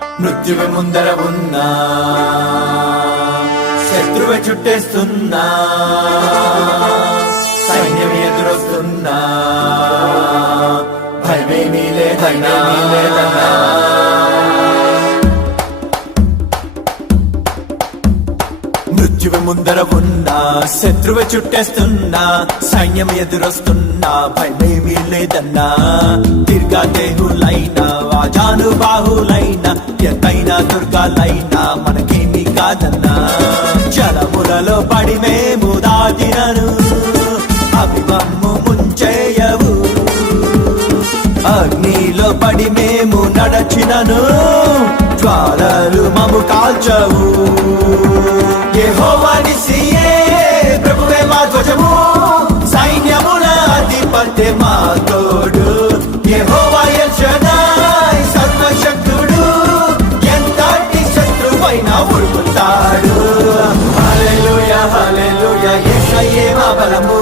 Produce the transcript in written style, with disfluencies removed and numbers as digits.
మృత్యువే ముందర ఉన్నా, శత్రువే చుట్టేస్తున్నా, సైన్యం ఎదురొస్తున్నా, భయమేమీ లేదన్నా. మృత్యువే ముందర ఉన్నా, శత్రువే చుట్టేస్తున్నా, సైన్యం ఎదురొస్తున్నా, భయమేమీ లేదన్నా. దీర్ఘదేహులైనా ఆజానుబాహులైనా ఎంతైనా దుర్గాలైనా మనకేమీ కాదన్నా. జలములలో పడి మేము దాటినను అవి మమ్ము ముంచేయవు, అగ్నిలో పడి మేము నడచినను జ్వాలలు మము కాల్చవు. యెహోవా నిస్సియే ప్రభువే మా ధ్వజము, సైన్యముల అధిపతి మా తోడు. యెహోవా ఎల్ షదాయ్ సర్వశక్తుడు, ఎంతటి శత్రువైనా ఉరుకుతాడు. హల్లెలూయా హల్లెలూయా, యేసయ్యే మా బలము.